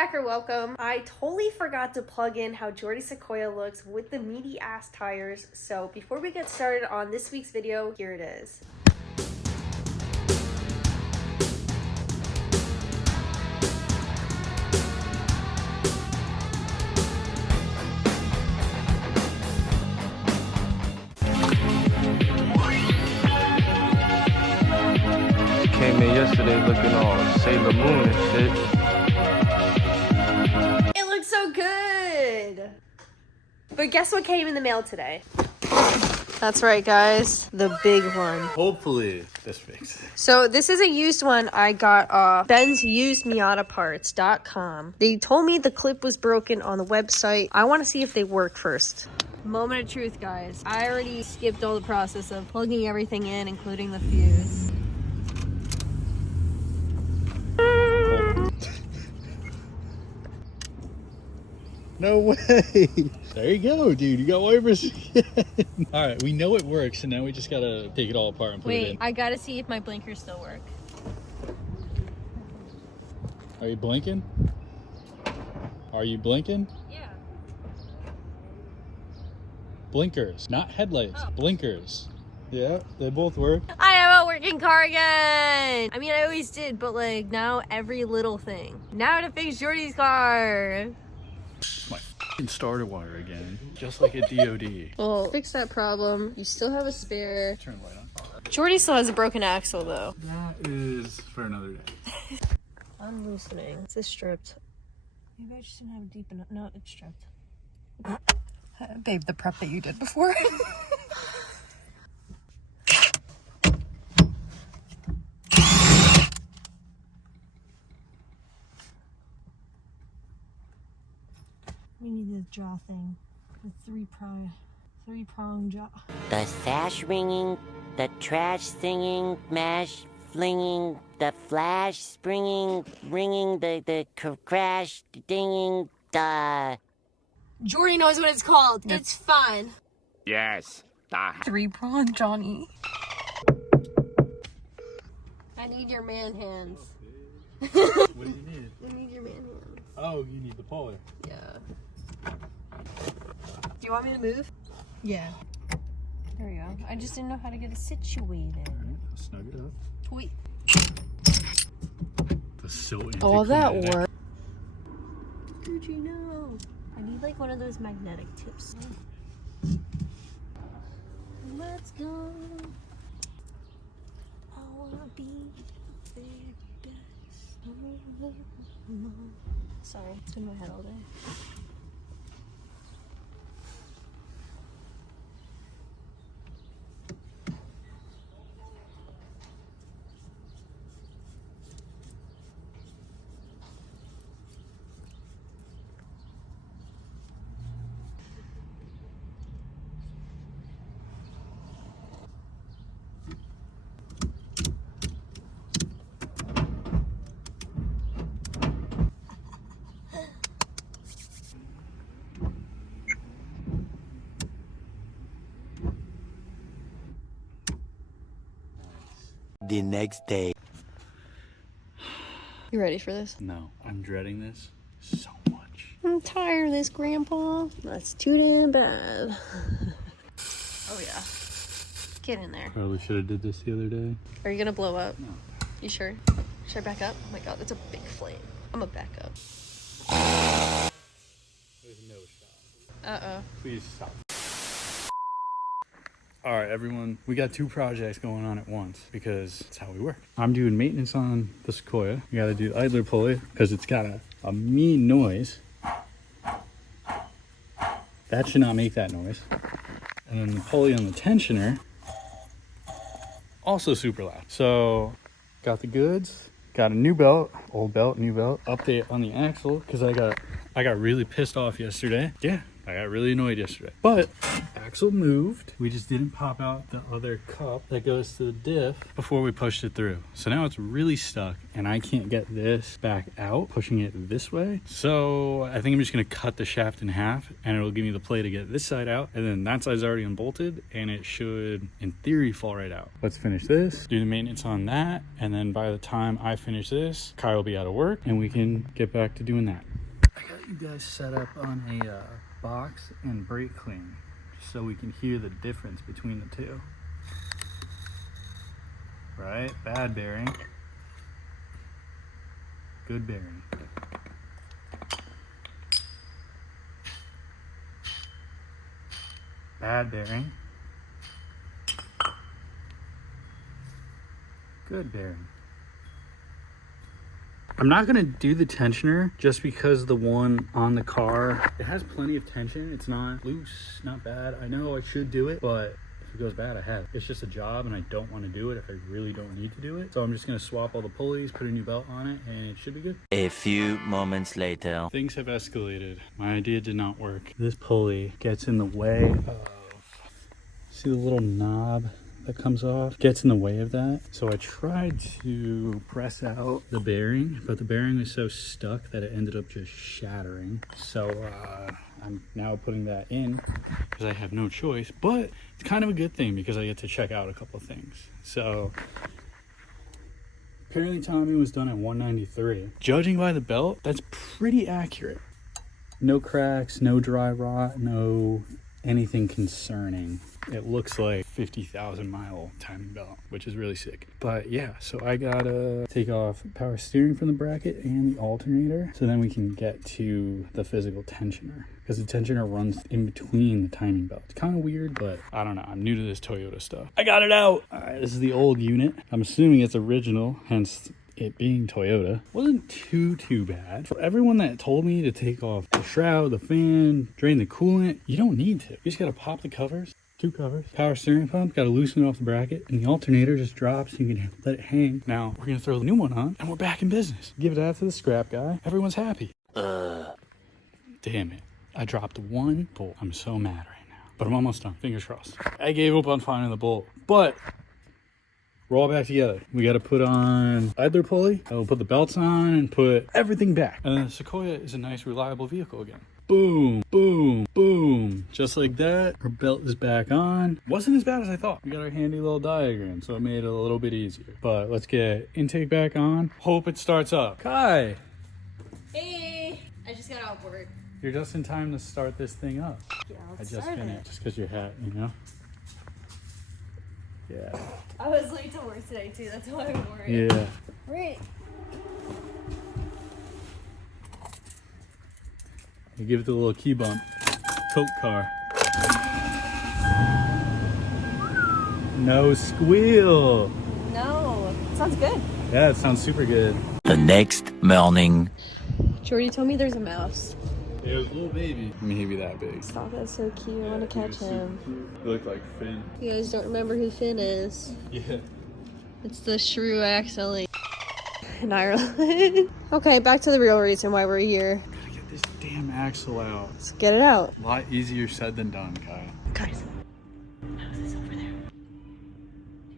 Packer, welcome. I totally forgot to plug in how Jordy Sequoia looks with the meaty ass tires. So before we get started on this week's video, here it is. Came in yesterday looking all Sailor Moon and shit. It looks so good. But guess what came in the mail today? That's right, guys. The big one. Hopefully this fixes it. So this is a used one I got off bensusedmiataparts.com. They told me the clip was broken on the website. I want to see if they work first. Moment of truth, guys. I already skipped all the process of plugging everything in, including the fuse. No way. There you go, dude. You got wipers again. All right, we know it works, and now we just gotta take it all apart and put it in. Wait, I gotta see if my blinkers still work. Are you blinking? Are you blinking? Yeah. Blinkers, not headlights. Oh. Blinkers. Yeah, they both work. I have a working car again! I mean, I always did, but like now every little thing. Now to fix Jordy's car. My f***ing starter wire again, just like a DOD. Well, fix that problem. You still have a spare. Turn the light on. Jordy still has a broken axle though. That is for another day. I'm loosening. Is this stripped? Maybe I just didn't have it deep enough. No, it's stripped. Babe, the prep that you did before. We need the jaw thing. The three-prong jaw. The sash ringing, the trash singing, mash flinging, the flash springing, ringing, the crash dinging, the... Jordy knows what it's called. It's fun. Yes. Three-prong Johnny. I need your man hands. What do you need? I need your man hands. Oh, you need the puller. Yeah. Do you want me to move? Yeah. There we go. I just didn't know how to get it situated. All right, snug it up. Wait. That's so All that work. Did you know? I need like one of those magnetic tips. Let's go. I wanna be the very best. Sorry, it's in my head all day. The next day. You ready for this? No, I'm dreading this so much. I'm tired of this, Grandpa. That's too damn bad. Oh yeah. Get in there. Probably should have did this the other day. Are you gonna blow up? No. You sure? Should I back up? Oh my god, that's a big flame. I'm gonna back up. There's no shot. Uh-oh. Please stop. All right, everyone, we got two projects going on at once because that's how we work. I'm doing maintenance on the Sequoia. We got to do idler pulley because it's got a mean noise. That should not make that noise. And then the pulley on the tensioner, also super loud. So got the goods, got a new belt, old belt, new belt. Update on the axle because I got really pissed off yesterday. Yeah, I got really annoyed yesterday. But axle moved. We just didn't pop out the other cup that goes to the diff before we pushed it through. So now it's really stuck and I can't get this back out, pushing it this way. So I think I'm just gonna cut the shaft in half and it'll give me the play to get this side out. And then that side's already unbolted and it should, in theory, fall right out. Let's finish this, do the maintenance on that. And then by the time I finish this, Kai will be out of work and we can get back to doing that. I got you guys set up on a box and brake clean just so we can hear the difference between the two. Right? Bad bearing. Good bearing. Bad bearing. Good bearing. I'm not gonna do the tensioner just because the one on the car, it has plenty of tension. It's not loose, not bad. I know I should do it, but if it goes bad, I have. It's just a job and I don't want to do it if I really don't need to do it. So I'm just gonna swap all the pulleys, put a new belt on it, and it should be good. A few moments later. Things have escalated. My idea did not work. This pulley gets in the way of, see the little knob that comes off, gets in the way of that. So I tried to press out the bearing, but the bearing was so stuck that it ended up just shattering. So I'm now putting that in because I have no choice, but it's kind of a good thing because I get to check out a couple of things. So apparently timing was done at 193. Judging by the belt, that's pretty accurate. No cracks, no dry rot, no anything concerning. It looks like 50,000 mile timing belt, which is really sick. But yeah, so I gotta take off power steering from the bracket and the alternator so then we can get to the physical tensioner, because the tensioner runs in between the timing belt. It's kind of weird, but I don't know. I'm new to this Toyota stuff. I got it out. All right, this is the old unit. I'm assuming it's original, hence it being Toyota. Wasn't too bad. For everyone that told me to take off the shroud, the fan, drain the coolant, you don't need to. You just gotta pop the covers, 2 covers. Power steering pump, gotta loosen it off the bracket, and the alternator just drops, you can let it hang. Now, we're gonna throw the new one on, and we're back in business. Give that to the scrap guy. Everyone's happy. Damn it. I dropped one bolt. I'm so mad right now. But I'm almost done. Fingers crossed. I gave up on finding the bolt, but we're all back together. We got to put on idler pulley. We'll put the belts on and put everything back. And the Sequoia is a nice, reliable vehicle again. Boom, boom, boom. Just like that, our belt is back on. Wasn't as bad as I thought. We got our handy little diagram, so it made it a little bit easier. But let's get intake back on. Hope it starts up. Kai! Hey, I just got out of work. You're just in time to start this thing up. Yeah, I let's just start finished. it. Just because your hat, you know? Yeah. I was late to work today too, that's why I'm worried. Yeah. Right. You give it the little key bump. Coke car. No squeal. No, sounds good. Yeah, it sounds super good. The next morning. Jordy told me there's a mouse. It was a little baby. Maybe that big. Stop, that's so cute. I want to catch him. You look like Finn. You guys don't remember who Finn is? Yeah. It's the shrew accidentally in Ireland. Okay, back to the real reason why we're here. Gotta get this damn axle out. Let's get it out. A lot easier said than done, Kai. Guys, mouse is over there. Do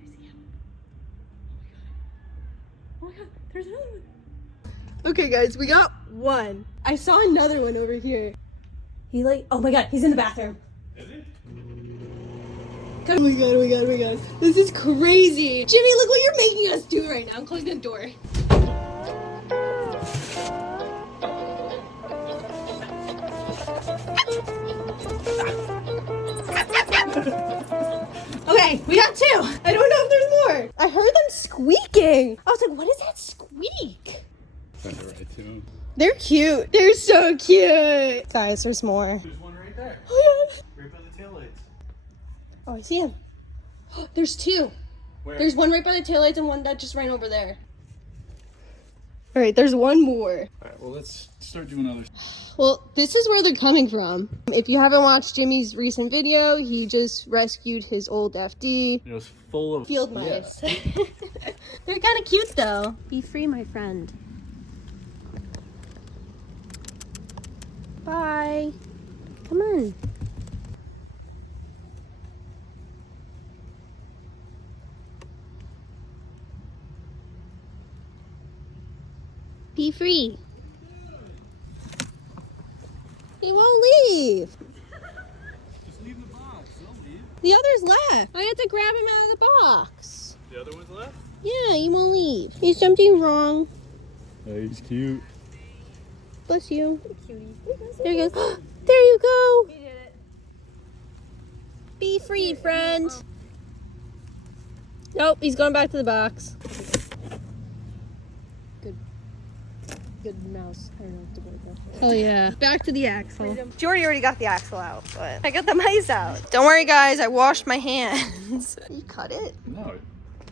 you see him? Oh my god, there's another one. Okay guys, we got one. I saw another one over here. He oh my god, he's in the bathroom. Is it? Oh my god, oh my god, oh my god. This is crazy. Jimmy, look what you're making us do right now. I'm closing the door. Okay, we got 2. I don't know if there's more. I heard them squeaking. I was like, what is that squeak? Send it right to him. They're cute. They're so cute. Guys, there's more. There's one right there. Oh, yeah. Right by the taillights. Oh, I see him. There's 2. Where? There's one right by the taillights and one that just ran over there. All right, there's one more. All right, well, let's start doing others. Well, this is where they're coming from. If you haven't watched Jimmy's recent video, he just rescued his old FD. It was full of Field mice. Yeah. They're kind of cute, though. Be free, my friend. Bye. Come on. Be free. He won't leave. Just leave the box. They'll leave. The others left. I had to grab him out of the box. The other one's left? Yeah, he won't leave. He's something wrong. Hey, he's cute. Bless you. There you go. There you go. He did it. Be free, friend. Nope, he's going back to the box. Good mouse. I don't know what to word that. Oh yeah. Back to the axle. Jordy already got the axle out, but I got the mice out. Don't worry guys, I washed my hands. You cut it? No, it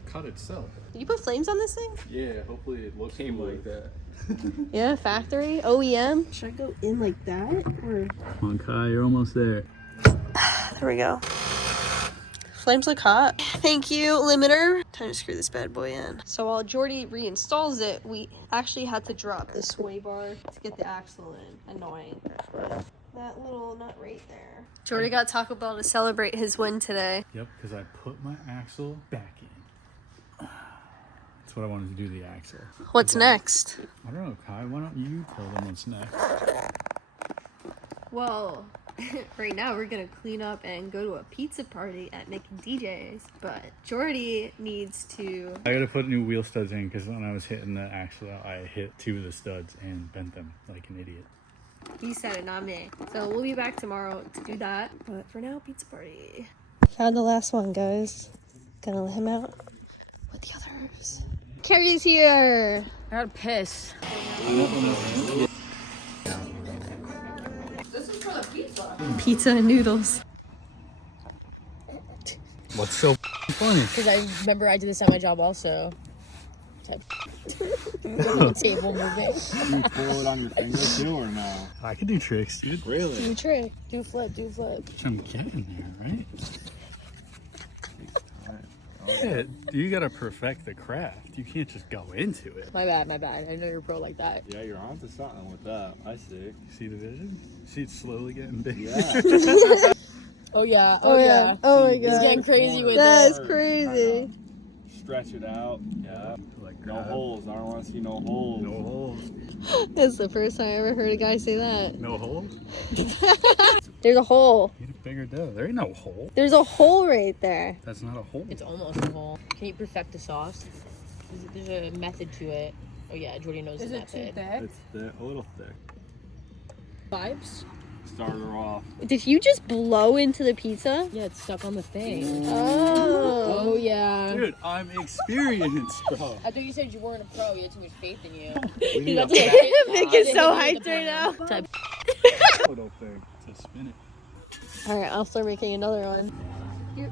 cut itself. Did you put flames on this thing? Yeah, hopefully it looks like that. Yeah, factory, OEM. Should I go in like that? Or Come on, Kai, you're almost there. there we go. Flames look hot. Thank you, limiter. Time to screw this bad boy in. So while Jordy reinstalls it, we actually had to drop the sway bar to get the axle in. Annoying. But that little nut right there. Jordy got Taco Bell to celebrate his win today. Yep, because I put my axle back in. That's what I wanted to do, the axle. What's next? I don't know, Kai, why don't you tell them what's next? Well, right now we're gonna clean up and go to a pizza party at Nick and DJ's, but Jordy needs to... I gotta put new wheel studs in because when I was hitting the axle, I hit 2 of the studs and bent them like an idiot. He said it, not me. So we'll be back tomorrow to do that, but for now, pizza party. Found the last one, guys. Gonna let him out with the others. Kerry's here! I gotta piss. This is for the pizza. Pizza and noodles. What's so funny? Because I remember I did this at my job also. The table moving. You pull it on your finger too, or no? I could do tricks, dude. Really? Do trick. Do flip. Which I'm getting there, right? Yeah, you gotta perfect the craft. You can't just go into it. My bad. I know you're a pro like that. Yeah, you're onto something with that. I see. See the vision? See it slowly getting big. Yeah. Oh yeah. Oh my He's god. getting crazy with That's it. crazy. Stretch it out. Yeah. Like No holes. I don't want to see no holes. No holes. That's the first time I ever heard a guy say that. No holes? There's a hole. Eat a bigger dough. There ain't no hole. There's a hole right there. That's not a hole. It's almost a hole. Can you perfect the sauce? There's a method to it. Oh yeah, Jordy knows the method. It's a little thick. Vibes? Start her off. Did you just blow into the pizza? Yeah, it's stuck on the thing. Oh. Oh yeah. Dude, I'm experienced, bro. I thought you said you weren't a pro. You had too much faith in you. We need a Vic is so hyped right now. little thing to spin it. Alright, I'll start making another one.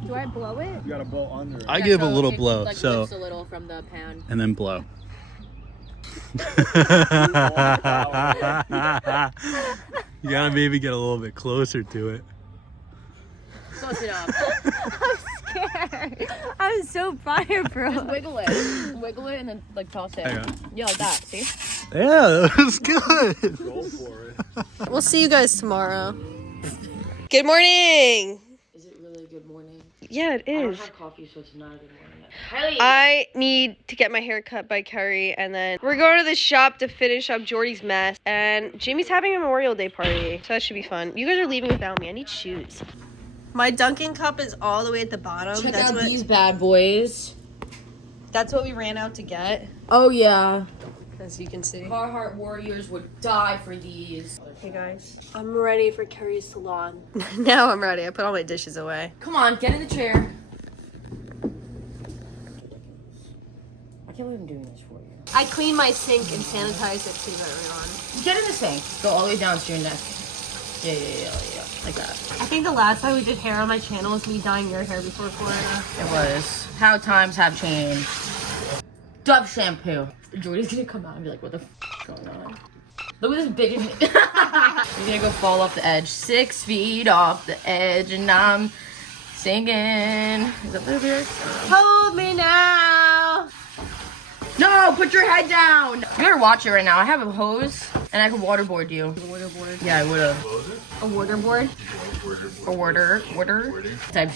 Do I blow it? You gotta blow under it. I give a little blow, like so lifts a little from the pan. and then blow. You gotta maybe get a little bit closer to it. Close enough. I'm scared. I'm so fired, bro. Just wiggle it, and then like toss it. Hang on. Yeah, like that. See? Yeah, that was good. Go for it. We'll see you guys tomorrow. Good morning. Is it really a good morning? Yeah, it I don't is. have coffee, so it's not a good morning. Kylie. I need to get my hair cut by Kerry, and then we're going to the shop to finish up Jordy's mess. And Jimmy's having a Memorial Day party, so that should be fun. You guys are leaving without me. I need shoes. My Dunkin' cup is all the way at the bottom. Check out these bad boys. That's what we ran out to get, Oh yeah. as you can see. Carhartt Warriors would die for these. Hey guys, I'm ready for Kerry's salon. Now I'm ready. I put all my dishes away. Come on, get in the chair. I can't believe I'm doing this for you. I clean my sink and sanitize it too, everyone. Get in the sink. Go all the way down to your neck. Yeah. Like that. I think the last time we did hair on my channel was me dyeing your hair before Florida. It was. How times have changed. Dove shampoo. Jordy's gonna come out and be like, what the f is going on? Look at this big. He's gonna go fall off the edge. 6 feet off the edge, and I'm singing. Is that the lyrics? Hold me now. No, put your head down. You better watch it right now. I have a hose And I could waterboard you. Waterboard. Yeah, I would've. A waterboard. A water. Type.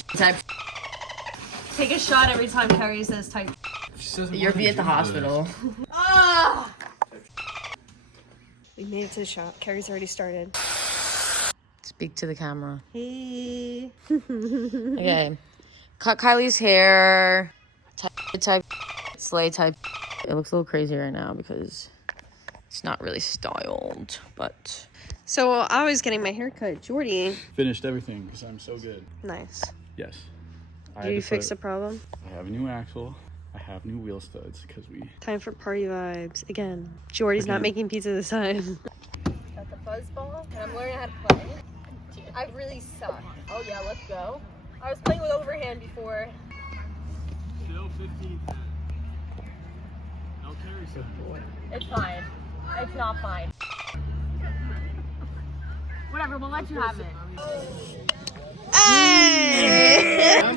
Take a shot every time Kerry says type. You'll be at the hospital. We made it to the shop. Kerry's already started. Speak to the camera. Hey. Okay. Cut Kylie's hair. Type. Slay type. It looks a little crazy right now because it's not really styled, but. So I was getting my hair cut. Jordy. Finished everything because I'm so good. Nice. Yes. Did you fix the problem? I have a new axle. I have new wheel studs because we... Time for party vibes. Again. Jordy's not making pizza this time. Got the fuzzball, and I'm learning how to play. I really suck. Oh yeah, let's go. I was playing with overhand before. Still 15. No carry set. It's fine. It's not fine. Whatever, we'll let you have it. Hey! Can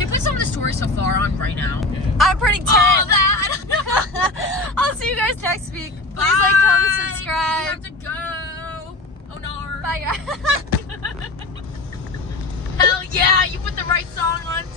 you put some of the stories so far on right now? I'm putting 10. Oh, that! I'll see you guys next week. Please Bye. like, comment, We subscribe. have to go. Oh no. Bye, guys. Hell yeah, you put the right song on.